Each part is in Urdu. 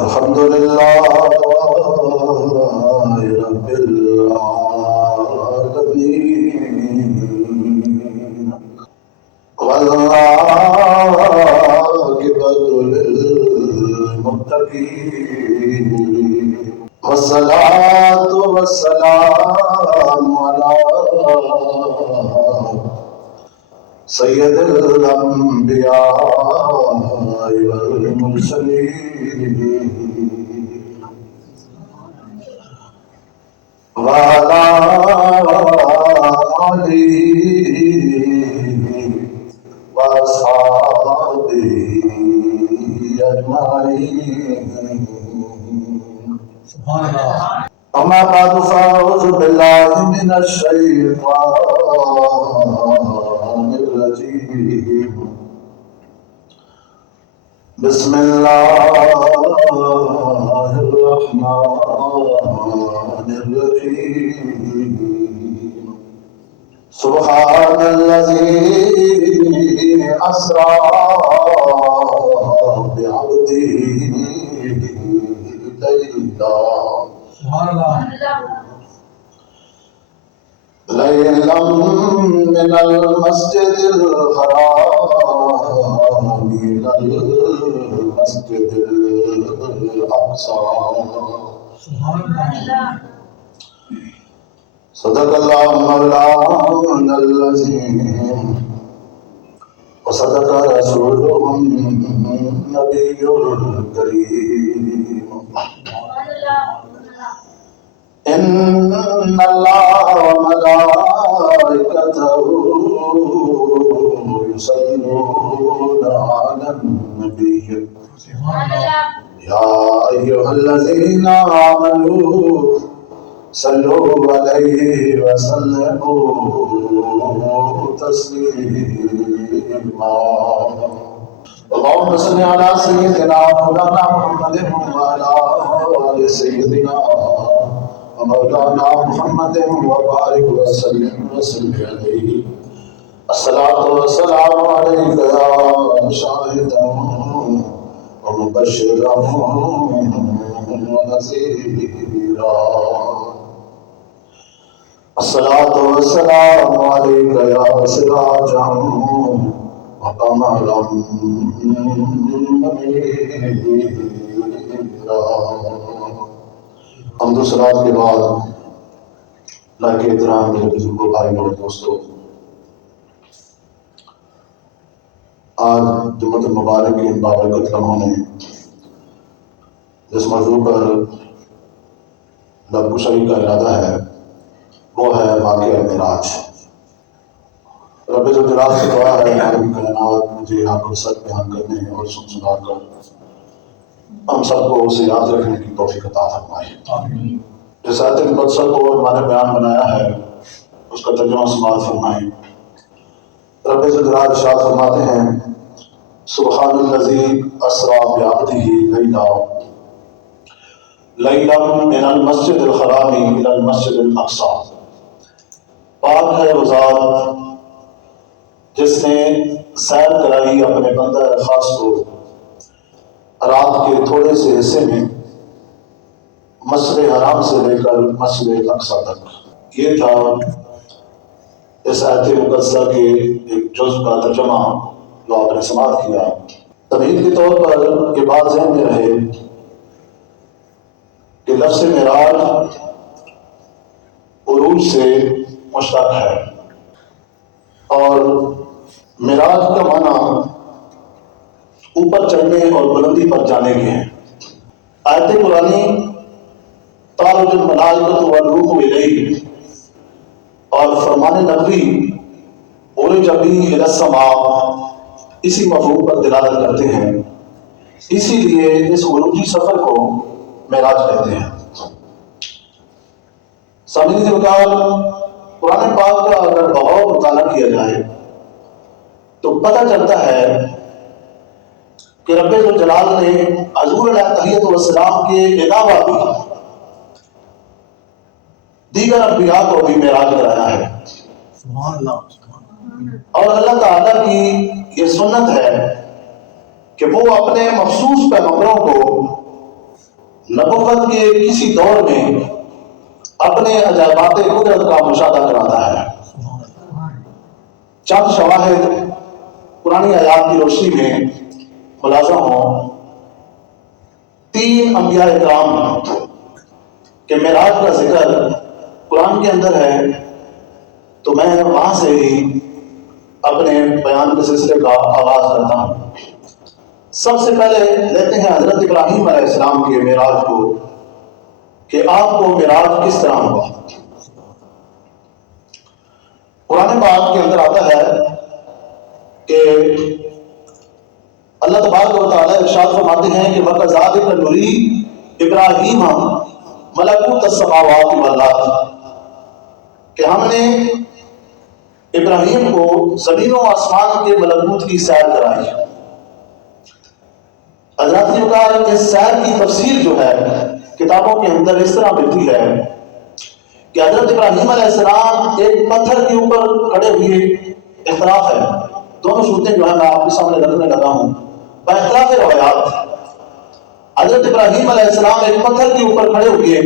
الحمد للہ رب العالمین والعاقبۃ للمتقین والصلاة والسلام علی سید الانبیاء والمرسلین وعلی آلہ واصحابہ اجمعین۔ اما بعد فاعوذ باللہ من الشیطان الرجیم، بسم اللہ الرحمن الرحیم۔ سبحان الذی اسری بعبدہ لیلا من المسجد الحرام إلى المسجد الأقصى۔ صدق اللہ مولانا العظیم وصدق رسوله النبی الکریم۔ ان اللہ وملائکته یصلون علی النبی یا ایھا الذین آمنوا صلوا علیہ وسلموا تسلیما۔ اللهم صل على سيدنا مولانا محمد وعلى آل سيدنا مولانا محمد وبارك وسلم عليه۔ الصلاة والسلام عليك يا شاهدا ومبشرا ونذيرا۔ الصلاة والسلام عليك يا سراجا وقمرا منيرا۔ حمد و صلوات کے بعد اللہ کے احترام میرے بزرگوں بھائی اور دوستوں، آج جمعۃ المبارک کے ان بابرکت لمحوں نے جس موضوع پر لب کشائی کا ارادہ ہے وہ ہے واقعہ معراج۔ رب ذوالجلال سے دعا ہے عالم کائنات مجھے یہاں پر سچ بیان کرنے اور سنا کر ہم سب کو اسے یاد رکھنے کی توفیق عطا فرمائے۔ جس آیت مقدسہ کو ہمارے بیان بنایا ہے اس کا ترجمہ سماعت فرمائیں۔ رب ذوالجلال ارشاد فرماتے ہیں، سبحان الذی اسری بعبدہ لیلا من المسجد الحرام الی المسجد الاقصی۔ پاک ہے وہ ذات جس نے سیر کرائی اپنے بندہ خاص کو رات کے تھوڑے سے حصے میں مسجد حرام سے لے کر مسجد اقصی تک۔ یہ تھا اس آیت مقدسہ کے ایک جزء کا ترجمہ جو آپ نے سماعت کیا۔ تمہید کے طور پر یہ بات ذہن میں رہے کہ لفظ معراج عروج سے مشتق ہے اور معراج کا معنی اوپر چڑھنے اور بلندی پر جانے کے ہیں۔ آیت قرآنی تعرج الملائکۃ والروح الیہ اور فرمان نبوی عرج بہ الی السماء اسی مفہوم پر دلالت کرتے ہیں، اسی لیے اس عروجی سفر کو معراج کہتے ہیں۔ سامعین گرامی، قرآن پاک کا اگر بغور مطالعہ کیا جائے تو پتہ چلتا ہے کہ رب ذوالجلال نے حضور علیہ تحیۃ والسلام کے علاوہ بھی دیگر انبیاء کو بھی معراج کرایا ہے۔ سبحان اللہ۔ اور اللہ تعالیٰ کی یہ سنت ہے کہ وہ اپنے مخصوص پیغمبروں کو نبوت کے کسی دور میں اپنے عجائبات قدرت کا مشاہدہ کراتا ہے۔ چند شواہد پرانی آیات کی روشنی میں ملاحظہ ہوں۔ 3 انبیاء کرام کہ معراج کا ذکر قرآن کے اندر ہے، تو میں وہاں سے ہی اپنے بیان کے سلسلے کا آغاز کرتا ہوں۔ سب سے پہلے لیتے ہیں حضرت ابراہیم علیہ السلام کے معراج کو، کہ آپ کو معراج کس طرح ہوا۔ قرآن پاک کے اندر آتا ہے کہ اللہ تبارک و تعالیٰ ارشاد فرماتے ہیں کہ وَكَذَلِكَ نُرِي إِبْرَاهِيمَ مَلَكُوتَ السَّمَاوَاتِ وَالْأَرْضِ، کہ ہم نے ابراہیم کو زمین و آسمان کے ملکوت کی سیر کرائی۔ حضرت نے کہا کہ سیر کی تفسیر جو ہے کتابوں کے اندر اس طرح ملتی ہے کہ حضرت ابراہیم علیہ السلام ایک پتھر کے اوپر کھڑے ہوئے، اختلاف ہے، دونوں صورتیں جو ہے میں آپ کے سامنے رکھنے لگا ہوں، باختلاف روایات۔ حضرت ابراہیم علیہ السلام ایک پتھر کے اوپر کھڑے ہوئے،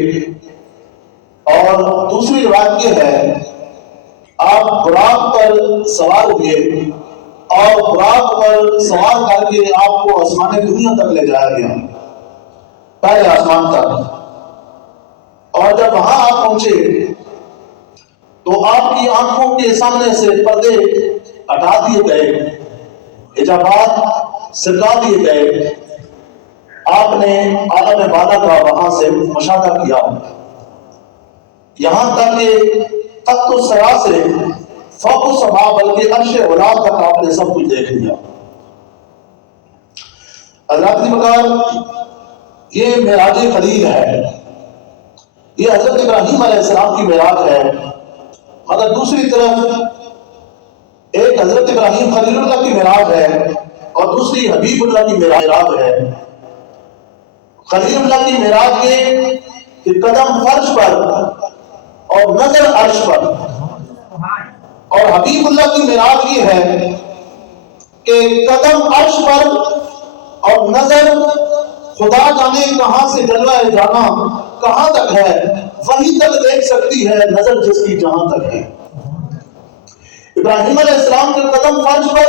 اور دوسری روایت یہ ہے آپ براق پر سوار ہوئے، اور براق پر سوار کر کے آپ کو آسمان دنیا تک لے جایا گیا، پہلے آسمان تک۔ اور جب وہاں آپ پہنچے تو آپ کی آنکھوں کے سامنے سے پردے ہٹا دیے گئے، حجابات سرکا دیے گئے، آپ نے عالم بالا کا وہاں سے مشاہدہ کیا، یہاں تک کہ تخت السرا سے فوق السماء بلکہ عرش علا تک آپ نے سب کچھ دیکھ لیا۔ حضرت نے کہا یہ معراج خلیل ہے، یہ حضرت ابراہیم علیہ السلام کی معراج ہے، مگر دوسری طرف ایک حضرت ابراہیم خلیل اللہ کی معراج ہے اور دوسری حبیب اللہ کی معراج ہے۔ خلیل اللہ کی معراج یہ کہ قدم فرش پر اور نظر عرش پر، اور حبیب اللہ کی معراج یہ ہے کہ قدم عرش پر اور نظر خدا جانے کہاں سے جلوہ جانا کہاں تک ہے، وہیں تک دیکھ سکتی ہے نظر جس کی جہاں تک ہے۔ ابراہیم علیہ السلام کے قدم فرش پر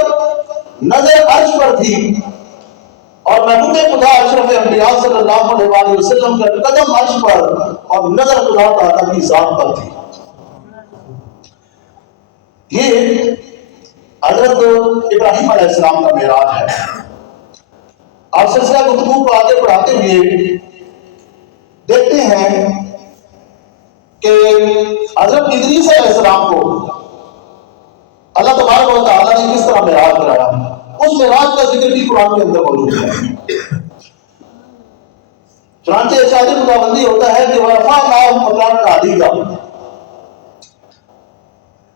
نظر عرش پر تھی، اور محبوب خدا اشرف انبیاء صلی اللہ علیہ وسلم کے قدم عرش پر اور نظر خدا تعالیٰ کی ذات پر تھی۔ یہ حضرت ابراہیم علیہ السلام کا معراج ہے۔ آپ سلسلہ گفتگو کو آگے بڑھاتے ہوئے دیکھتے ہیں کہ حضرت ادریس علیہ السلام کو اللہ تبارک و تعالیٰ نے کس طرح معراج کرایا، اس معراج کا ذکر بھی قرآن کے اندر موجود ہے۔ چنانچہ ارشاد خداوندی ہوتا ہے کہ وَرَفَعْنَاهُ مَكَانًا عَلِيًّا،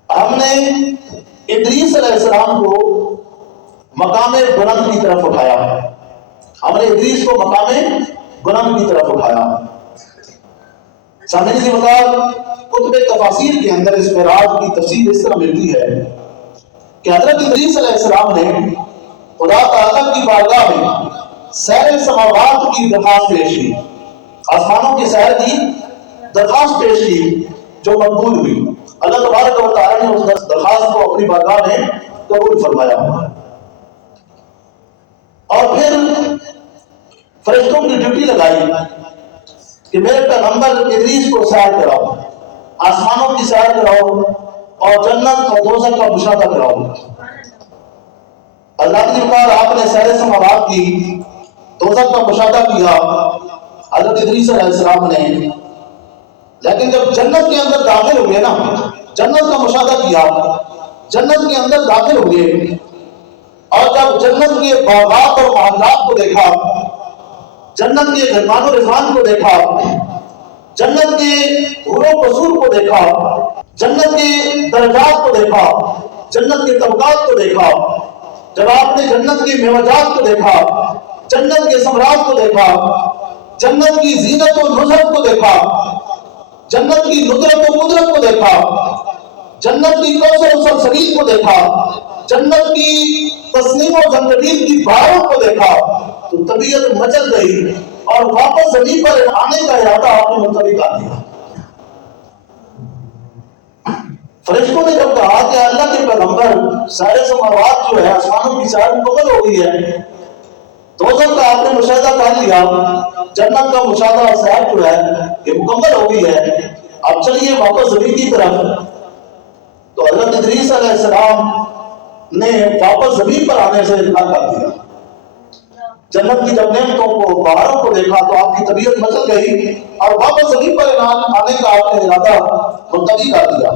ہم نے ادریس علیہ السلام کو مقام بلند کی طرف اٹھایا، ہم نے ادریس کو مقام بلند کی طرف اٹھایا۔ سامعین سے بتا کتب تفاسیر کے اندر اس معراج کی تفسیر اس طرح ملتی ہے کہ حضرت ادریس علیہ السلام نے خدا تعالیٰ کی بارگاہ میں سیر سماوات کی درخواست پیش کی، آسمانوں کی سیر کی درخواست پیش کی جو مقبول ہوئی۔ اللہ تبارک و تعالیٰ نے اس درخواست کو اپنی بارگاہ میں قبول فرمایا، اور پھر فرشتوں کی ڈیوٹی لگائی کہ میرے پیغمبر ادریس کو سیر کراؤ، آسمانوں کی سیر کراؤ اور جنت اور دوزخ کا مشاہدہ کراؤ۔ اللہ نے کہا آپ نے سیر سماوات کی، دوزخ کا مشاہدہ کیا حضرت ادریس علیہ السلام نے، لیکن جب جنت کے اندر داخل ہوئے نا، جنت کا مشاہدہ کیا، جنت کے اندر داخل ہوئے، اور جب جنت کے باغات اور محلات کو دیکھا، جنت کے رضوان و رضوان کو دیکھا، جنت کے حور و قصور کو دیکھا، جنت کے درجات کو دیکھا، جنت کے طبقات کو دیکھا، جب آپ نے جنت کے معجزات کو دیکھا، جنت کے ثمرات کو دیکھا، جنت کی زینت و نصرت کو دیکھا، جنت کی ندرت و قدرت کو دیکھا، جنت کی کوثر و سلسبیل کو دیکھا، جنت کی تسنیم و زنجبیل کی بہاروں کو دیکھا تو طبیعت مچل گئی اور واپس زمین پر آنے کا ارادہ آپ نے ملتوی کر دیا۔ فرشتوں نے جب کہا کہ اللہ کے پیغمبر سارے سماوات جو ہے آسمانوں کی سیر مکمل ہو گئی ہے، دوزخ کا آپ نے مشاہدہ کر لیا، جنت کا مشاہدہ سیر جو ہے یہ مکمل ہو گئی ہے، اب چلیے واپس زمین کی طرف، تو حضرت ادریس علیہ السلام نے واپس زمین پر آنے سے انکار کر دیا۔ جنت کی جب نعمتوں کو بہاروں کو دیکھا تو آپ کی طبیعت مچل گئی اور واپس زمین پر آنے کا آپ نے ارادہ ملتوی کر دیا۔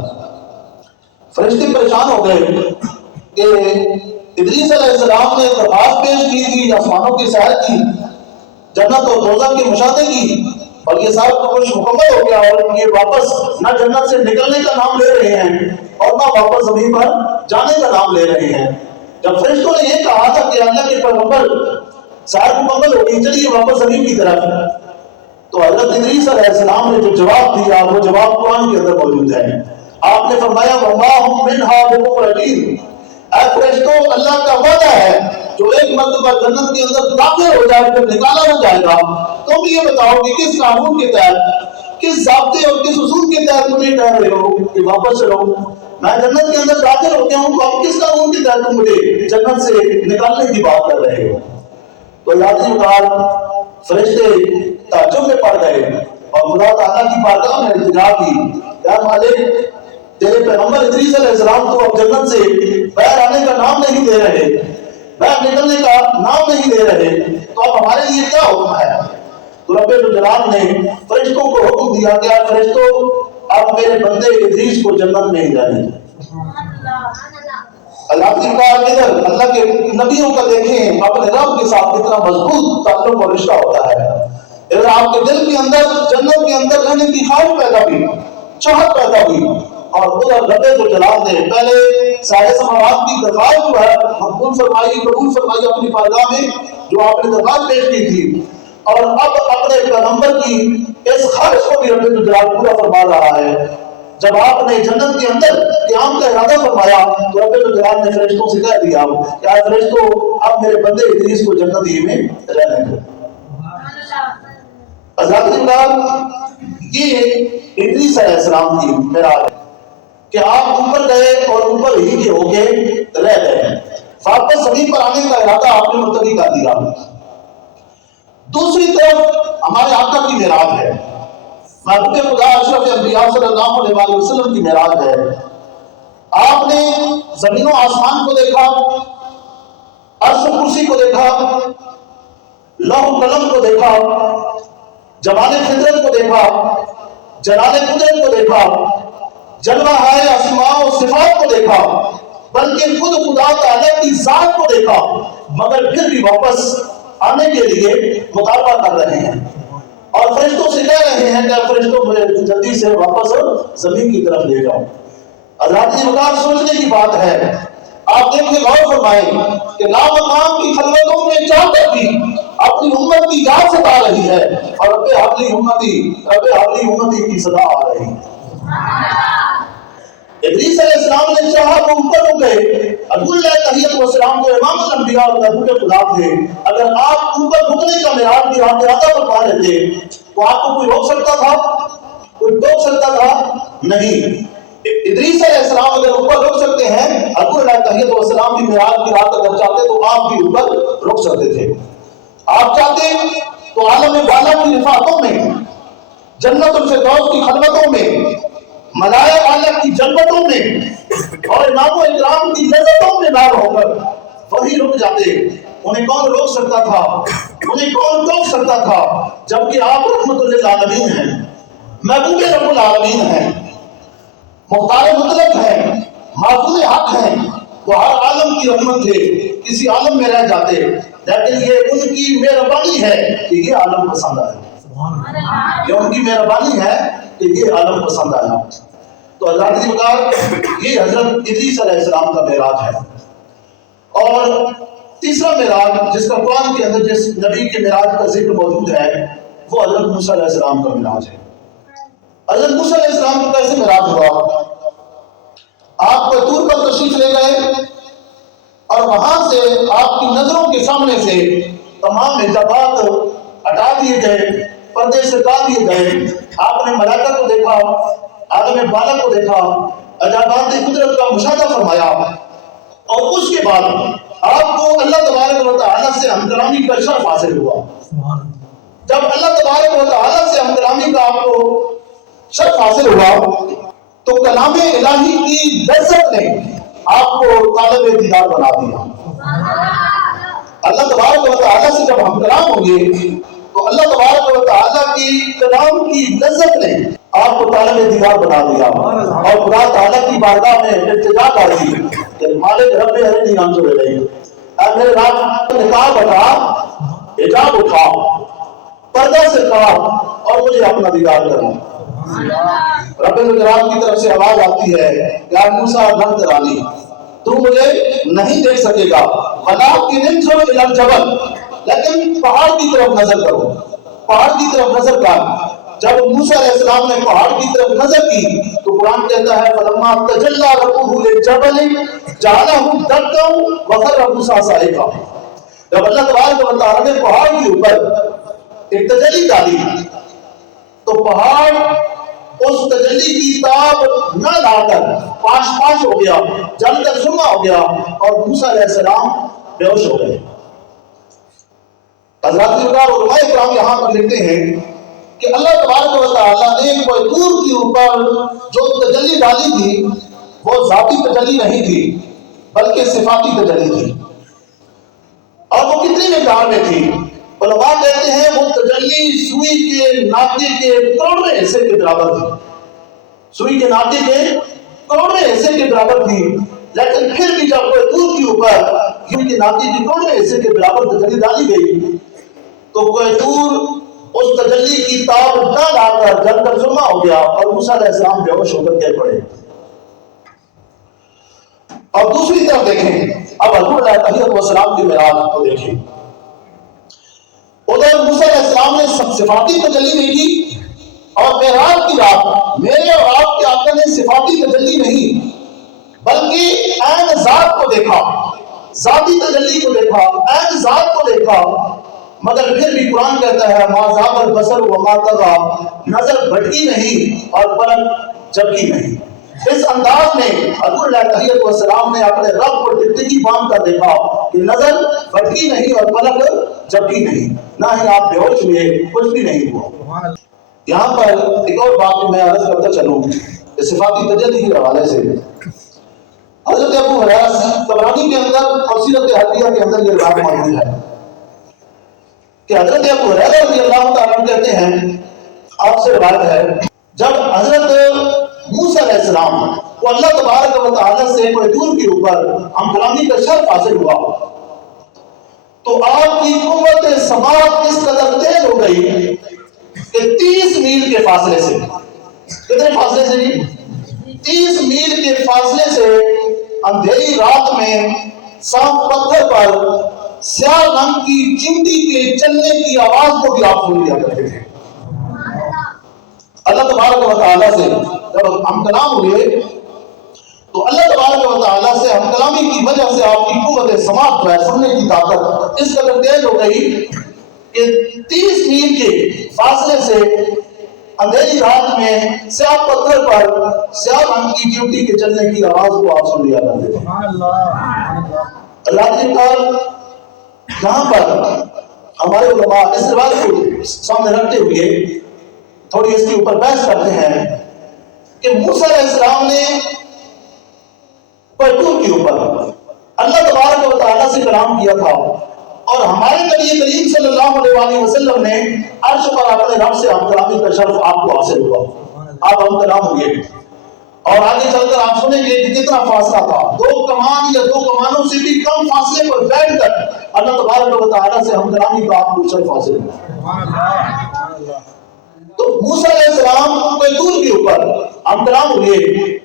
فرشتے پریشان ہو گئے کہ ادریس علیہ السلام نے درخواست پیش کی تھی، آسمانوں کی سیر کی، جنت اور دوزخ کے مشاہدے کی، اور یہ سب کچھ مکمل ہو گیا اور یہ واپس نہ جنت سے نکلنے کا نام لے رہے ہیں اور نہ واپس زمین پر جانے کا نام لے رہے ہیں۔ جب فرشتوں نے یہ کہا تھا کہ اللہ کے پیغمبر سیر مکمل ہو گئی، چلیے واپس زمین کی طرف، تو حضرت ادریس علیہ السلام نے جو جواب دیا وہ جواب قرآن کے اندر موجود ہے۔ آپ نے فرمایا وَمَا هُمْ مِنْهَا بِمُخْرَجِينَ، اے فرشتوں اللہ کا وعدہ ہے جو ایک مرتبہ جنت کے اندر داخل ہو جائے پھر نکالا ہو جائے گا۔ تم یہ بتاؤ کہ کس قانون کے تحت، کس ضابطے اور کس اصول کے تحت مجھے کہہ رہے ہو کہ واپس چلو؟ میں جنت کے اندر داخل ہو گیا ہوں تو آپ کس قانون کے تحت تم مجھے جنت سے نکالنے کی بات کر رہے ہو؟ تو یادی مقال فرشتے تعجب میں پڑ گئے اور خدا تعالیٰ کی بارگاہ میں التجا کی، یا مالک تیرے پیغمبر ادریس علیہ السلام تو اب جنت سے باہر آنے کا نام نہیں دے رہے، باہر نکلنے کا نام نہیں دے رہے، تو اب ہمارے لیے کیا حکم ہے؟ تو رب الجلال نے فرشتوں کو حکم دیا کہ فرشتوں اب میرے بندے ادریس کو جنت میں ہی جانے دیں۔ اللہ کی کار ادھر اللہ کے نبیوں کا دیکھیں اپنے رب کے ساتھ کتنا مضبوط تعلق اور رشتہ ہوتا ہے۔ ادھر آپ کے دل کے اندر جنت کے اندر رہنے کی خواہش پیدا ہوئی، چاہت پیدا ہوئی، اور ادھر رب الجلال نے پہلے سارے سماوات کی درخواست جو ہے مقبول فرمائی، قبول فرمائی اپنی بارگاہ میں جو آپ نے درخواست پیش کی تھی، اور اب اپنے پیغمبر کی اس خواہش کو بھی رب الجلال پورا فرما رہا ہے۔ جب آپ نے جنت کے اندر قیام کا ارادہ فرمایا تو رب الجلال نے فرشتوں سے کہہ دیا کہ اے فرشتوں اب میرے بندے ادریس کو جنت ہی میں رہنے دو۔ حضرت یہ ادریس علیہ السلام کی معراج ہے کہ آپ اوپر گئے اور اوپر ہی کے ہو کے رہ گئے، واپس زمین پر آنے کا ارادہ آپ نے ملتوی کر دیا۔ دوسری طرف ہمارے آقا کی معراج ہے، محبوب خدا اشرف انبیاء صلی اللہ علیہ وسلم کی معراج ہے۔ آپ نے زمین و آسمان کو دیکھا، عرش و کرسی کو دیکھا، لوح و قلم کو دیکھا، جمال فطرت کو دیکھا، جلال قدرت کو دیکھا، جلوہ ہے اسماء و صفات کو دیکھا، بلکہ خود خدا تعالیٰ کی ذات کو دیکھا، مگر پھر بھی واپس آنے کے لیے مطالبہ کر رہے ہیں اور فرشتوں سے کہہ رہے ہیں کہ فرشتوں مجھے جلدی سے واپس زمین کی طرف لے جاؤ۔ حضرات یہ مقام سوچنے کی بات ہے، آپ دیکھیں غور فرمائیں کہ لامقام کی خلوتوں میں جا کر بھی اپنی امت کی یاد ستا رہی ہے اور رب حبلی امتی کی صدا آ رہی ہے۔ ادریس علیہ السلام نے چاہا وہ اوپر ہو گئے، ابو اللہ تحیت والسلام کو امام الانبیاء اور محبوب خدا تھے، اگر آپ اوپر اٹھنے کا معراج بھی آپ ارادہ فرما لیتے تو آپ کو کوئی روک سکتا تھا؟ کوئی ٹوک سکتا تھا؟ نہیں۔ ادریس علیہ السلام اگر اوپر رک سکتے ہیں، ابو اللہ تحیت والسلام بھی معراج کی رات اگر چاہتے تو آپ بھی اوپر رک سکتے تھے۔ آپ چاہتے تو عالم بالا کی رفاقتوں میں، جنت الفردوس کی خلوتوں میں، ملائک اعلیٰ کی جنتوں میں اور انعام و اکرام کی لذتوں میں نہ رہ کر وہی رک جاتے۔ انہیں کون روک سکتا تھا؟ انہیں کون روک سکتا تھا؟ جبکہ آپ رحمت للعالمین ہیں، محبوب رب العالمین ہیں، مختار مطلق ہیں، معصوم حق ہیں، وہ ہر عالم کی رحمت تھے، کسی عالم میں رہ جاتے، لیکن یہ ان کی مہربانی ہے کہ یہ عالم پسند آیا، یہ ان کی مہربانی ہے کہ یہ عالم پسند آیا۔ تو حضرت یہ حضرت ادریس علیہ السلام کا معراج ہے۔ اور تیسرا معراج جس کا قرآن کے اندر جس نبی کے معراج کا ذکر موجود ہے وہ حضرت موسیٰ علیہ السلام کا معراج ہے۔ حضرت موسیٰ علیہ السلام کو کیسے معراج ہوا؟ آپ کو طور پر تشریف لے گئے اور وہاں سے آپ کی نظروں کے سامنے سے تمام حجابات ہٹا دیے گئے، پردے سرکا دیے گئے، آپ نے ملائکہ کو دیکھا، عالم بالا کو دیکھا، عجائبات قدرت کا مشاہدہ فرمایا، اور اس کے بعد آپ کو اللہ تبارک و تعالیٰ سے ہم کلامی کا شرف حاصل ہوا۔ جب اللہ تبارک و تعالیٰ سے ہم کلامی کا آپ کو شرف حاصل ہوا تو کلام الہی کی لذت نے آپ کو طالب دیدار بنا دیا۔ اللہ تبارک و تعالیٰ سے جب ہم کلام ہوں گے تو اللہ تبارک و تعالیٰ کی کلام کی لذت نے آپ کو طالب دیدار بنا دیا، اور خدا تعالیٰ کی بارگاہ میں التجا کی کہ مالک رب ارنی انظر الیک، اے میرے رب نکاح بتا، حجاب اٹھا، پردہ سے کہا اور مجھے اپنا دیدار کرنا۔ رب الکرام کی طرف سے آواز آتی ہے، یا موسیٰ لن ترانی، تو مجھے نہیں دیکھ سکے گا، ولکن انظر الی الجبل، لیکن پہاڑ کی طرف نظر کرو، پہاڑ کی طرف نظر کر۔ جب موسیٰ علیہ السلام نے پہاڑ کی طرف نظر کی تو قرآن کہتا ہے فلما تجلی ربہ للجبل جعلہ دکا وخر موسیٰ صعقا۔ جب اللہ تبارک و تعالیٰ نے پہاڑ کے اوپر ایک تجلی ڈالی تو پہاڑ اس تجلی کی تاب نہ لا کر پاش پاش ہو گیا، جل کر سرما ہو گیا، اور موسیٰ علیہ السلام بے ہوش ہو گئے۔ حضرات علماء کرام یہاں پر لکھتے ہیں کہ اللہ تبارک و تعالیٰ نے کوئی طور کے اوپر جو تجلی ڈالی تھی وہ ذاتی تجلی نہیں تھی بلکہ صفاتی تجلی تھی، اور وہ کتنی مقدار میں تھی؟ علماء کہتے ہیں وہ تجلی سوئی کے ناکے کے کروڑویں حصے کے برابر تھی، سوئی کے ناکے کے کروڑویں حصے کے برابر تھی، لیکن پھر بھی جب کوئی طور کے اوپر سوئی کے ناکے کے کروڑویں حصے کے برابر تجلی ڈالی گئی تو کوئی طور اس تجلی کی تاب نہ لا کر جل کر سرما ہو گیا، اور موسیٰ علیہ السلام بے ہوش ہو کر گر پڑے۔ اور دوسری طرف دیکھیں، اب حضور علیہ تحیت والسلام کی معراج کو دیکھیں، ادھر موسیٰ علیہ السلام نے صفاتی تجلی نہیں کی، اور معراج کی رات میرے اور آپ کے آقا نے صفاتی تجلی نہیں بلکہ عین ذات کو دیکھا، ذاتی تجلی کو دیکھا، عین ذات کو دیکھا، مگر پھر بھی قرآن کہتا ہے ما ذاق البصر وما طغى، نظر بھٹکی نہیں اور پلک جھپکی نہیں۔ اس انداز میں حضور علیہ تحیت والسلام نے اپنے رب کو ٹکٹکی باندھ کر دیکھا کہ نظر بھٹکی نہیں اور پلک جھپکی نہیں، نہ ہی آپ بے ہوش ہوئے، کچھ بھی نہیں ہوا۔ یہاں پر ایک اور بات میں عرض کرتا چلوں صفاتی تجلی کے حوالے سے، حضرت ابو ہریرہ طبرانی کے اندر اور سیرت حدیثہ کے اندر یہ روایت موجود ہے کہ حضرت ابو ہریرہ رضی اللہ تعالیٰ عنہ کہتے ہیں، آپ سے روایت ہے جب حضرت موسیٰ علیہ السلام کو اللہ تبارک و تعالیٰ سے کوئی طور کے اوپر ہم کلامی کا شرف حاصل ہوا تو آپ کی قوت سماعت اس قدر تیز ہو گئی کہ 30 میل کے فاصلے سے، کتنے فاصلے سے جی؟ 30 میل کے فاصلے سے اندھیری رات میں صاف پتھر پر سیاہ رنگ کی چمٹی کے چلنے کی آواز کو بھی آپ سن لیا کرتے تھے۔ اللہ تبارک و تعالیٰ سے جب ہم کلام ہوئے تو اللہ تبارک و تعالیٰ سے ہم کلامی کی وجہ سے آپ کی قوت سماعت ہے، سننے کی طاقت اس قدر تیز ہو گئی کہ 30 میل کے فاصلے سے اندھیری رات میں سیاہ پتھر پر سیاہ رنگ کی چمٹی کے چلنے کی آواز کو آپ سن لیا کرتے تھے۔ اللہ کی کار یہاں پر ہمارے علماء اس روایت کو سامنے رکھتے ہوئے تھوڑی اس کے اوپر بحث کرتے ہیں کہ موسیٰ علیہ السلام نے طور کے اوپر اللہ تبارک و تعالیٰ سے کلام کیا تھا، اور ہمارے نبی کریم صلی اللہ علیہ وسلم نے عرش پر اپنے رب سے ہم کلامی کا شرف آپ کو حاصل ہوا، آپ ہم کلام ہوئے، اور آگے چل کر آپ سنیں گے کہ کتنا فاصلہ تھا، 2 کمان یا 2 کمانوں سے بھی کم فاصلے پر بیٹھ کر اللہ تبارک و تعالیٰ سے ہم کلامی کا آپ کو شرف حاصل ہوا۔ تو موسیٰ علیہ السلام کوئی طور کے اوپر ہم کلام ہوئے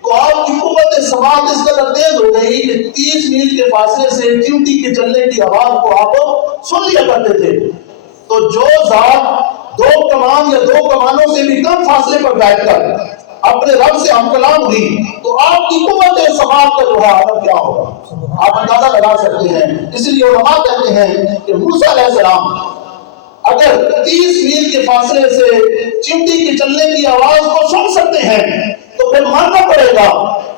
تو آپ کی قوت سماعت اس قدر تیز ہو گئی کہ 30 میل کے فاصلے سے چمٹی کے چلنے کی آواز کو آپ سن لیا کرتے تھے۔ تو جو ذات 2 کمان یا 2 کمانوں سے بھی کم فاصلے پر بیٹھ کر اپنے رب سے ہم کلام ہوئی تو آپ کی قوت ثبات کا جو ہے عالم کیا ہوگا آپ اندازہ لگا سکتے ہیں۔ اس لیے علماء کہتے ہیں کہ موسیٰ علیہ السلام اگر 30 میل کے فاصلے سے چمٹی کے چلنے کی آواز کو سن سکتے ہیں تو پھر ماننا پڑے گا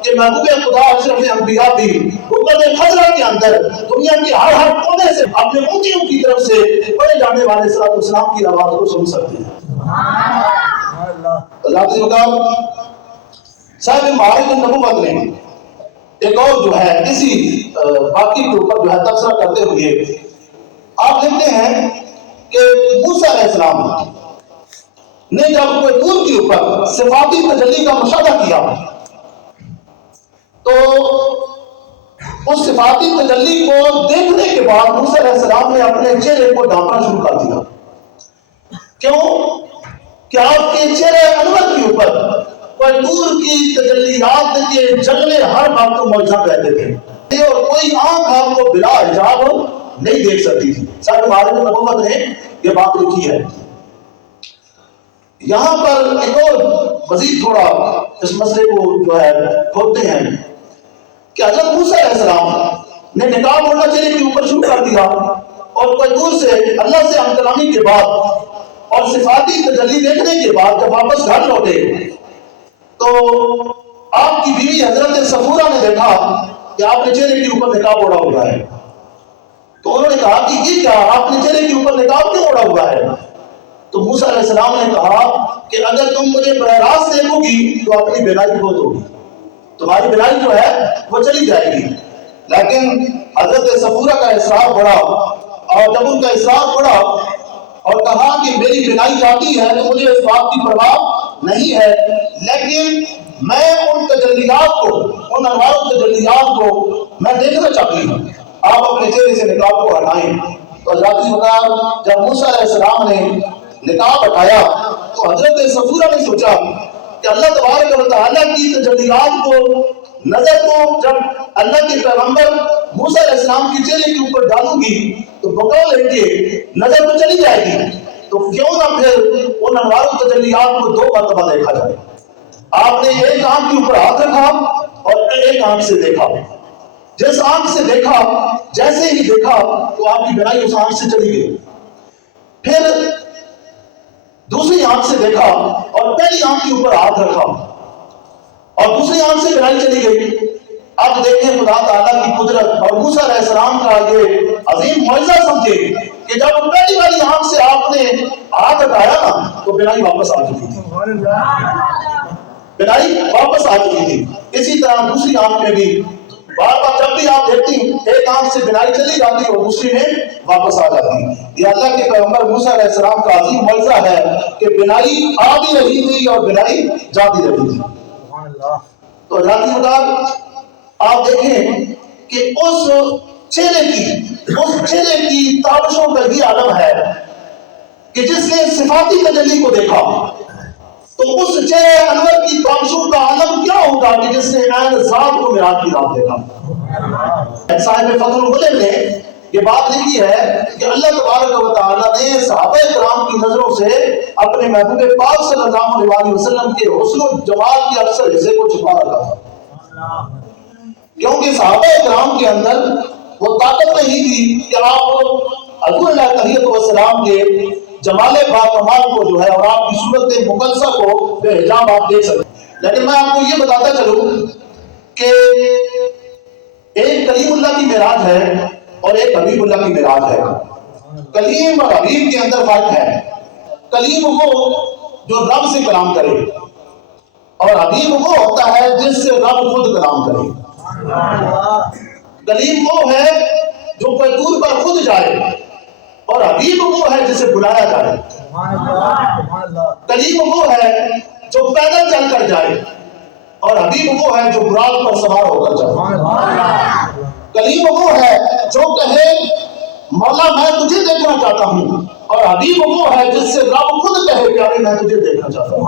کہ محبوب خدا اشرف انبیاء بھی امت خضرہ کے اندر دنیا کے ہر کونے سے اپنے اونچیوں کی طرف سے پڑھے جانے والے صلی اللہ علیہ وسلم کی آواز کو سن سکتے ہیں۔ اللہ کی مقام صاحب معارج النبوت نے ایک اور جو ہے اسی باقی کے اوپر جو ہے تبصرہ کرتے ہوئے آپ لکھتے ہیں کہ موسیٰ علیہ السلام نے جب کوئی نور کے اوپر صفاتی تجلی کا مشاہدہ کیا تو اس صفاتی تجلی کو دیکھنے کے بعد موسیٰ علیہ السلام نے اپنے چہرے کو ڈھانپنا شروع کر دیا۔ کیوں کہ آپ کے چہرے انور کے اوپر کوئی نور کی تجلیات کے جلوے ہر بات کو موجود رہتے تھے اور کوئی آنکھ آپ کو بلا حجاب نہیں دیکھ سکتی تھی۔ صاحب معارج النبوت نے یہ بات لکھی ہے۔ یہاں پر ایک اور مزید تھوڑا اس مسئلے کو جو ہے کھولتے ہیں کہ حضرت موسیٰ علیہ السلام نے نقاب اوڑھنا چہرے کے اوپر شروع کر دیا اور کوئی دور سے اللہ سے ہم کلامی کے بعد اور صفاتی تجلی دیکھنے کے بعد جب واپس گھر لوٹے تو آپ کی بیوی حضرت صفورہ نے دیکھا کہ آپ نے چہرے کے اوپر نقاب اوڑھا ہوا ہے۔ تو انہوں نے کہا کہ یہ کیا آپ نے چہرے کے اوپر نقاب کیوں اوڑھا ہوا ہے؟ تو موسیٰ علیہ السلام نے کہا کہ اگر تم مجھے براہ راست دیکھو گی تو اپنی بینائی کھو دو گی، تمہاری بینائی جو ہے وہ چلی جائے گی۔ لیکن حضرت صفورہ کا اصرار بڑھا اور جب ان کا اصرار بڑھا اور کہا کہ میری بینائی جاتی ہے تو مجھے اس بات کی پرواہ نہیں ہے، لیکن میں ان تجلیات کو ان انوار تجلیات کو میں دیکھنا چاہتی ہوں، آپ اپنے چہرے سے نقاب کو ہٹائیں۔ تو حضرت جب موسیٰ علیہ السلام نے نقاب ہٹایا تو حضرت صفورہ نے سوچا کہ اللہ تبارک و تعالیٰ کی تجلیات کو نظر تو جب اللہ کے پیغمبر موسیٰ علیہ السلام کے چہرے کے اوپر ڈالوں گی تو بقول ہے کہ نظر تو چلی جائے گی، تو کیوں نہ پھر ان انوار و تجلیات کو 2 مرتبہ دیکھا جائے۔ آپ نے ایک آنکھ کے اوپر ہاتھ رکھا اور ایک آنکھ سے دیکھا۔ جس آنکھ سے دیکھا جیسے ہی دیکھا تو آپ کی بینائی اس آنکھ سے چلی گئی۔ پھر دوسری آنکھ سے دیکھا اور پہلی آنکھ کے اوپر ہاتھ رکھا اور دوسری آنکھ سے بینائی چلی گئی۔ اب دیکھیں خدا تعالیٰ کی قدرت اور موسیٰ علیہ السلام کا یہ عظیم معجزہ سمجھے کہ جب پہلی والی آنکھ سے آپ نے ہاتھ ہٹایا نا تو بینائی واپس آ چکی تھی، بینائی واپس آ چکی تھی۔ اسی طرح دوسری آنکھ میں بھی بار بار جب بھی آپ دیکھتی ایک آنکھ سے بینائی چلی جاتی اور دوسری میں واپس آ جاتی۔ یہ اللہ کے پیغمبر موسیٰ علیہ السلام کا عظیم معجزہ ہے کہ بینائی آ بھی رہی تھی اور بینائی جا بھی رہی تھی۔ تو حضرات آپ دیکھیں کہ اس چہرے کی تابشوں کا یہ عالم ہے کہ جس نے صفاتی تجلی کو دیکھا تو اس چہرے انور کی تابشوں کا عالم کیا ہوگا کہ جس نے عین ذات کو معراج کی رات دیکھا۔ صاحب فتح الملک نے یہ بات لکھی ہے کہ اللہ تبارک و تعالیٰ نے صحابہ کرام کی نظروں سے اپنے محبوب پاک صلی اللہ علیہ وسلم کے حسن و جمال کے اکثر حصے کو چھپا رکھا تھا، کیونکہ صحابہ کرام کے اندر وہ طاقت نہیں تھی کہ آپ حضور علیہ تحیت والسلام کے جمال باکمال کو جو ہے اور آپ کی صورت مقدسہ کو بے حجاب آپ دیکھ سکتے۔ لیکن میں آپ کو یہ بتاتا چلوں کہ ایک کلیم اللہ کی معراج ہے اور ایک حبیب اللہ کی معراج ہے۔ کلیم اور حبیب کے اندر فرق ہے۔ کلیم وہ جو رب سے کلام کرے اور حبیب وہ ہوتا ہے جس سے رب خود کلام کرے۔ کلیم وہ ہے جو کوئی دور پر خود جائے اور حبیب وہ ہے جسے بلایا جائے۔ کلیم وہ ہے جو پیدل چل کر جائے اور حبیب وہ ہے جو براق پر سوار ہو کر جائے۔ کلیم وہ ہے جو کہے مولا میں تجھے دیکھنا چاہتا ہوں اور حبیب وہ ہے جس سے رب خود کہے پیارے میں تجھے دیکھنا چاہتا ہوں۔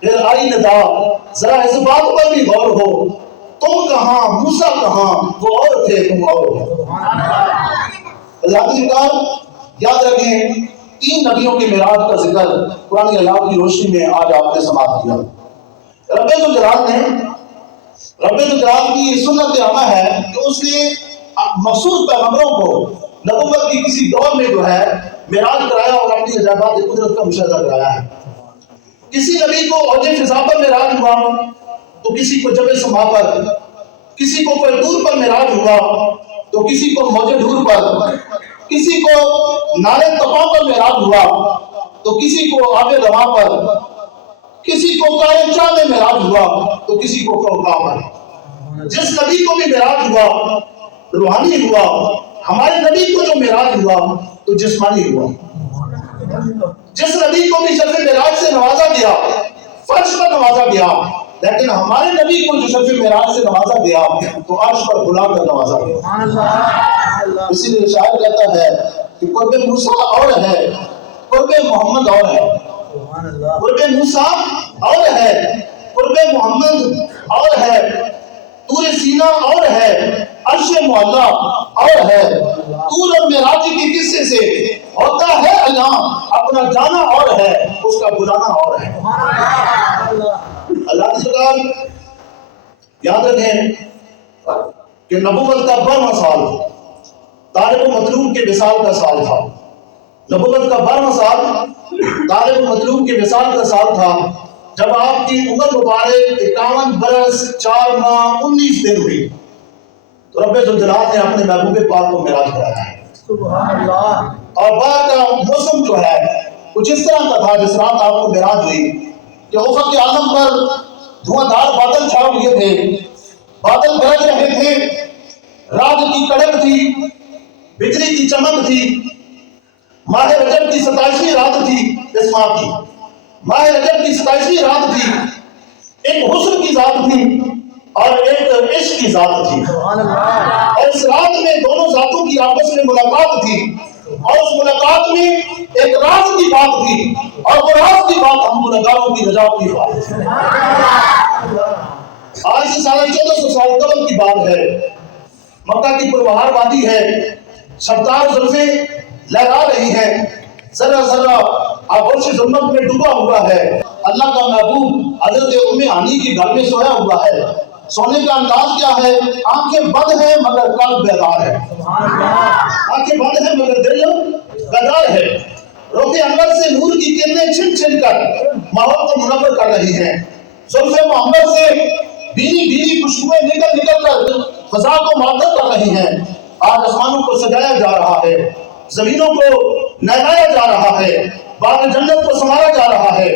پھر آئی ندا ذرا اس بات پر بھی غور ہو، تم کہاں موسیٰ کہاں، وہ اور تھے تم اور ہو۔ یاد رکھیں 3 نبیوں کے معراج کا ذکر قرآن آیات کی روشنی میں آج آپ نے سماعت کیا۔ رب ذوالجلال کی یہ سنت عامہ ہے کہ اس نے مخصوص پیغمبروں کو نبوت کی کسی دور میں جو ہے معراج کرایا اور اپنی عجائبات قدرت کا مشاہدہ کرایا ہے۔ کسی نبی کو اوج فضا پر معراج ہوا تو کسی کو جبل سما پر، کسی کو کوئی دور پر معراج ہوا تو کسی کو موج دور پر، کسی کو نارے تپا پر معراج ہوا تو کسی کو آب رواں پر، کسی کو کائے چاہ میں معراج ہوا تو کسی کو کوکا پر۔ جس نبی کو بھی معراج ہوا روحانی ہوا، ہمارے نبی کو جو معراج ہوا تو جسمانی ہوا۔ جس نبی کو بھی شرف معراج سے نوازا گیا، فرش پر نوازا گیا، لیکن ہمارے نبی کو جو شرف معراج سے نوازا گیا تو عرش پر بلا کر نوازا گیا۔ اسی لیے شاعر کہتا ہے کہ قرب موسیٰ اور ہے، قرب محمد اور ہے۔ قرب موسیٰ اور ہے، قرب محمد اور ہے، طور سینہ اور ہے، عرش معلیٰ اور ہے۔ طور اور معراج کے قصے سے ہوتا ہے اعلان، اپنا جانا اور ہے، اس کا بلانا اور ہے۔ اللہ کی سرکار یاد رکھیں کہ نبوت کا 12واں سال طالب و مطلوب کے وصال کا سال تھا۔ نبوت کا 12واں سال طالب و مطلوب کے وصال کا سال تھا، جب آپ کی عمر مبارک 51 برس 4 ماہ 19 دن ہوئی تو رب ذوالجلال نے اپنے محبوب پاک کو معراج کرایا ہے۔ سبحان اللہ۔ اور بعد کا موسم جو ہے کچھ اس طرح کا تھا جس رات آپ کو معراج ہوئی کہ افق اعظم پر دھواں دار بادل چھا ہوئے تھے، بادل گرج رہے تھے، رات کی کڑک تھی، بجلی کی چمک تھی، ماہ رجب کی 27ویں رات تھی اس ماہ کی، ماہ رجب کی 27ویں رات تھی، ایک حسن کی ذات تھی اور ایک عشق کی ذات تھی، اور اس رات میں دونوں ذاتوں کی آپس میں ملاقات تھی، اور اس ملاقات میں ایک راز کی بات تھی، اور وہ راز کی بات ہم گنہگاروں کی نجات کی بات ہے۔ آج سے 1450 سال قبل کی بات ہے، مکہ کی پربہار وادی ہے، شبدار زلفیں لہرا رہی ہیں، ذرہ ذرہ آغوش ظلمت میں ڈوبا ہوا ہے، اللہ کا محبوب حضرت ام ہانی کی گھر میں سویا ہوا ہے۔ سونے کا انداز کیا ہے؟ آنکھیں بند ہیں مگر قلب بیدار ہے، آنکھیں بند ہیں مگر دل بیدار ہے۔ روح انور سے نور کی کرنیں چھن چھن کر ماحول کو منور کر رہی ہیں، زلف محمد سے بھینی بھینی خوشبوئیں نکل نکل کر فضا کو معطر کر رہی ہیں۔ آج آسمانوں کو سجایا جا رہا ہے، زمینوں کو نہلایا جا رہا ہے، باغ جنت کو سنوارا جا رہا ہے،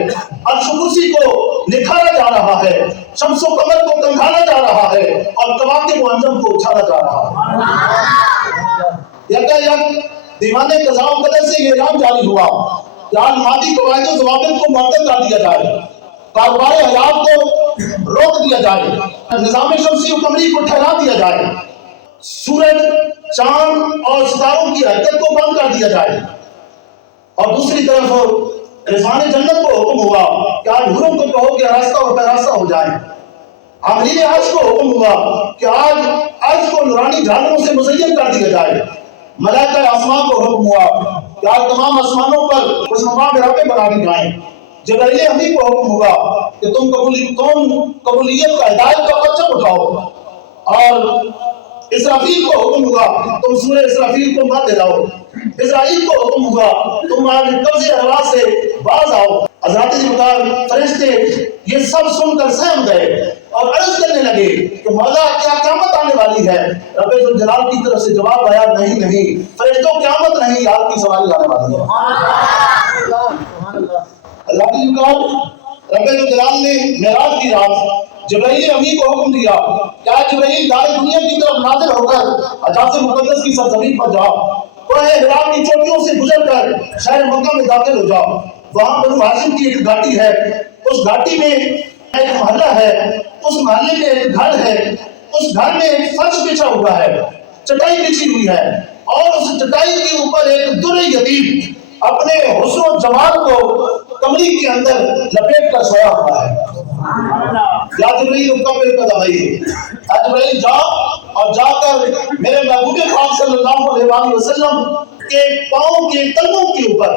عرش کرسی کو نکھارا جا رہا ہے، شمس و قمر کو کنگھالا جا رہا ہے، اور کواکب و انجم کو اچھالا جا رہا ہے۔ یک دیوان قضاء و قدر سے یہ اعلان جاری ہوا کہ آج مادی قواعد و ضوابط کو معطل کر دیا جائے، کاروبار حیات کو روک دیا جائے، نظام شمسی و قمری کو ٹھہرا دیا جائے، سورج چاند اور ستاروں کی حرکت کو بند کر دیا جائے، اور دوسری طرف رضوان جنت کو حکم ہوا کہ آج حوروں کو کہو کہ راستہ اور پیراستہ ہو جائیں۔ حاملین عرش کو حکم ہوا کہ آج عرش کو نورانی جھالروں سے مزین کر دیا جائے۔ ملائکہ آسمان کو حکم ہوا کہ آج تمام آسمانوں پر خوشنما مرابیں بنا دی جائیں۔ جبرائیل امین کو حکم ہوا کہ تم قبولیت کا ہدایت کا پرچم اٹھاؤ، اور اسرافیل کو حکم ہوا تم سورہ اسرافیل کو مت دلاؤ۔ اسرائیل کو حکم ہوا تم آج قبض ارواح سے باز آؤ۔ حضرات جبرائیل فرشتے یہ سب سن کر سہم گئے اور عرض کرنے لگے کہ مولا کیا قیامت آنے والی ہے؟ رب ذوالجلال کی طرف سے جواب آیا نہیں فرشتوں قیامت نہیں، یاد کی سواری آنے والی ہے۔ اللہ کی جبرائیل رب ذوالجلال نے معراج کی رات جبرائیل امین کو حکم دیا کہ آج جبرائیل دار دنیا کی طرف نازل ہو کر حجاز مقدس کی سرزمین پر جاؤ، کوہ ہرا کی چوٹیوں سے گزر کر شہر مکہ میں داخل ہو جاؤ۔ وہاں بنو ہاشم کی ایک گھاٹی ہے، اس گھاٹی میں ایک محلہ ہے، اس محلے میں ایک گھر ہے، اس گھر میں ایک فرش بچھا ہوا ہے، چٹائی بچھی ہوئی ہے، اور اس چٹائی کے اوپر ایک در یتیم اپنے حسن و جمال کو کمری کے اندر لپیٹ کر سویا ہوا ہے۔ یا جبرائیل حکم پہ قدم آئی ہے، یا جبرائیل جا اور جا کر میرے محبوب پاک صلی اللہ علیہ وسلم کہ پاؤں کے تلووں کے اوپر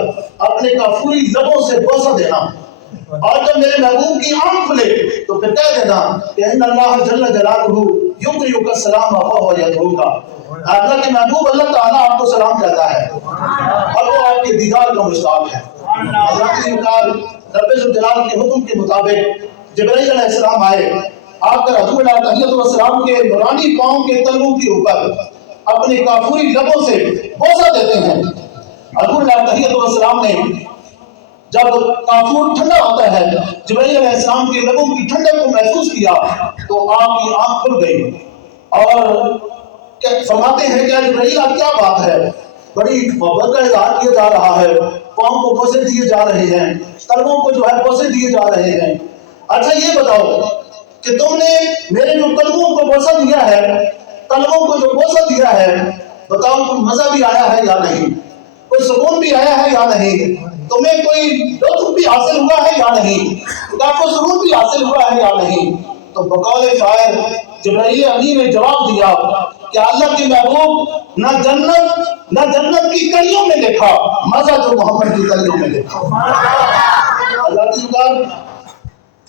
اپنے کافوری لبوں سے بوسہ دینا، اور جب میرے محبوب کی آنکھ کھلے تو پھر کہہ دینا کہ ان اللہ جل جلالہ یقرئک السلام وهو یدعوک، اللہ کے محبوب اللہ تعالیٰ آپ کو سلام کہتا ہے اور وہ آپ کے دیدار کا مشتاق ہے۔ حضرت رب ذوالجلال کے حکم کے مطابق جبرائیل علیہ السلام آئے، آ کر حضور علیہ السلام کے نورانی پاؤں کے تلووں کے اوپر اپنے کافوری لبوں سے بوسہ دیتے ہیں۔ حضور علیہ السلام نے جب کافور ٹھنڈا ہوتا ہے، جبرائیل علیہ السلام کے لبوں کی ٹھنڈک کو محسوس کیا تو آپ کی آنکھ کھل گئی اور فرماتے ہیں کہ جبرائیل کیا بات ہے، بڑی محبت کا اظہار کیا جا رہا ہے، پاؤں کو بوسے دیے جا رہے ہیں، تلووں کو جو ہے بوسے دیے جا رہے ہیں، اچھا یہ بتاؤ کہ تم نے میرے جو تلووں کو بوسہ دیا ہے، تلووں کو جو بوسہ دیا ہے، بتاؤ کوئی مزہ بھی آیا ہے یا نہیں، کوئی سکون بھی آیا ہے یا نہیں، تمہیں کوئی لطف بھی حاصل ہوا ہے یا نہیں، کو سرور بھی حاصل ہوا ہے یا نہیں؟ تو بقول شاعر جبرائیل امین نے جواب دیا کہ اللہ کے محبوب نہ جنت کی کلیوں میں دیکھا مزہ جو محمد کی کلیوں میں دیکھا۔ اللہ کی بات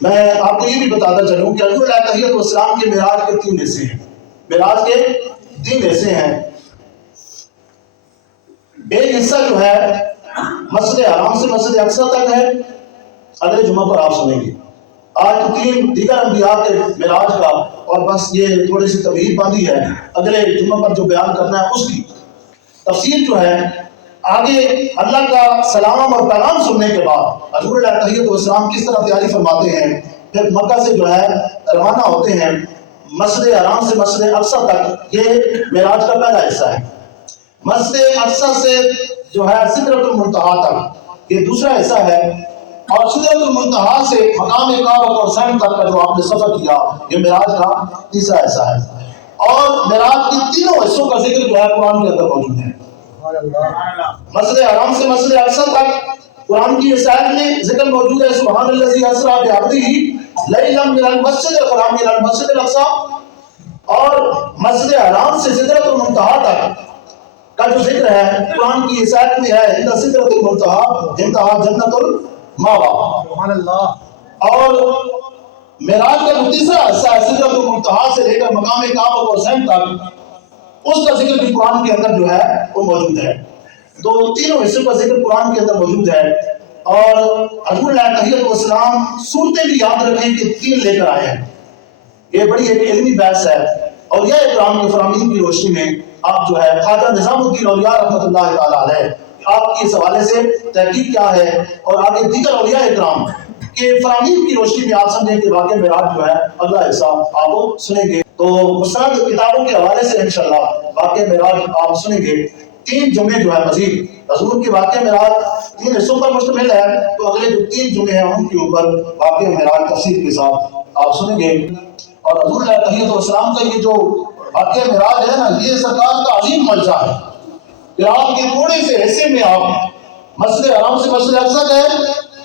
میں آپ کو یہ بھی بتاتا چلوں کہ حضور علیہ السلام کے معراج کے 3 حصے ہیں، معراج کے 3 حصے ہیں۔ ایک حصہ جو ہے مسجد حرام سے مسجد اقصی تک ہے، اگلے جمعہ پر آپ سنیں گے۔ آج تو 3 دیگر انبیاء کے معراج کا اور بس یہ تھوڑی سی تمہید باندھی ہے، اگلے جمعہ پر جو بیان کرنا ہے اس کی تفصیل جو ہے آگے اللہ کا سلام اور پیغام سننے کے بعد حضور علیہ السلام کس طرح تیاری فرماتے ہیں، پھر مکہ سے جو ہے روانہ ہوتے ہیں مسجد حرام سے مسجد اقصی تک، یہ معراج کا پہلا حصہ ہے۔ مسجد اقصی سے جو ہے سدرۃ المنتہا تک یہ دوسرا حصہ ہے، اور سدرۃ المنتہا سے مقام کعبۃ الحسین تک کا جو آپ نے سفر کیا یہ معراج کا تیسرا حصہ ہے۔ اور معراج کے تینوں حصوں کا ذکر جو ہے قرآن کے اندر موجود ہے۔ مسجد حرام سے مسجد اقصی تک قرآن کی اس آیت میں ذکر موجود ہے، سبحان الذی اسریٰ بعبدہ لیلا من المسجد الحرام الی المسجد الاقصی، اور مسجد حرام سے سدرۃ المنتہا تک کا جو ذکر ہے قرآن کی اس آیت میں ہے، عند سدرۃ المنتہا انتہا جنت المأویٰ۔ سبحان اللہ۔ اور معراج کا جو تیسرا حصہ ہے سدرۃ المنتہا سے لے کر مقام کعبۃ الحسین تک، اس کا ذکر بھی قرآن کے اندر جو ہے وہ موجود ہے۔ تو تینوں حصوں کا ذکر قرآن کے اندر موجود ہے، اور حضور علیہ السلام صورتیں بھی یاد رکھیں کہ 3 لے کر آئے ہیں۔ یہ بڑی ایک علمی بحث ہے، اور یہ اکرام کے فرامین کی روشنی میں آپ جو ہے خواجہ نظام الدین اولیاء رحمۃ اللہ تعالیٰ علیہ آپ کی اس حوالے سے تحقیق کیا ہے، اور آگے دیگر اولیاء اکرام کے فرامین کی روشنی میں آپ سمجھیں کہ واقع معراج جو ہے اگلا حصہ آپ سنیں گے۔ تو مستند کتابوں کے حوالے سے انشاءاللہ واقع معراج آپ سنیں گے۔ 3 جمعے جو ہے مزید حضور کی واقع معراج 3 حصوں پر مشتمل ہے، تو اگلے جو 3 جمعے ہیں ان کے اوپر واقع معراج تفصیل کے ساتھ آپ سنیں گے۔ اور حضور علیہ السلام کا یہ جو واقع معراج ہے نا، یہ سرکار کا عظیم معجزہ ہے کہ آپ کے تھوڑے سے حصے میں آپ مسجد حرام سے مسجد اقصی گئے،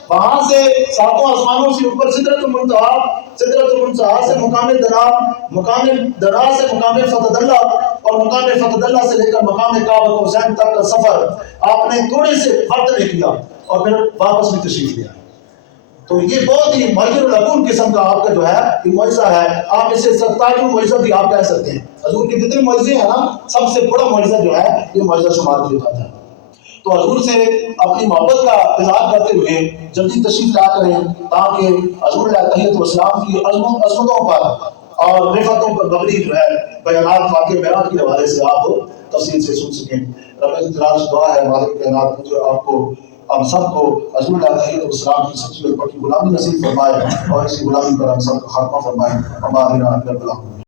وہاں سے 7 آسمانوں سے اوپر سدرۃ المنتہا، سدرۃ المنتہا سے مقام دنا، مقام دنا سے مقام فتح اللہ، اور مقام فتح اللہ سے لے کر مقام کعبۃ الحسین تک کا سفر آپ نے تھوڑے سے وقت میں کیا اور پھر واپس بھی تشریف لیا۔ تو یہ بہت ہی معجزہ العقول قسم کا آپ کا جو ہے یہ معجزہ ہے، آپ اسے 27 معجزہ بھی آپ کہہ سکتے ہیں۔ حضور کے جتنے معجزے ہیں نا، سب سے بڑا معجزہ جو ہے یہ معجزہ شمار کیا جاتا ہے۔ تو حضور سے اپنی محبت کا اظہار کرتے ہوئے جلدی تشریف لا کریں، تاکہ حضور علیہ السلام کی عظمتوں پر اور رفعتوں پر مبنی جو ہے بیانات واقع معراج کے حوالے سے آپ تفصیل سے سن سکیں۔ رب الجلال سے دعا ہے مالک کائنات مجھے آپ کو ہم سب کو حضور علیہ السلام کی سچی اور پکی غلامی نصیب فرمائے، اور اسی غلامی پر ہم سب کا خاتمہ فرمائے۔ ہمارے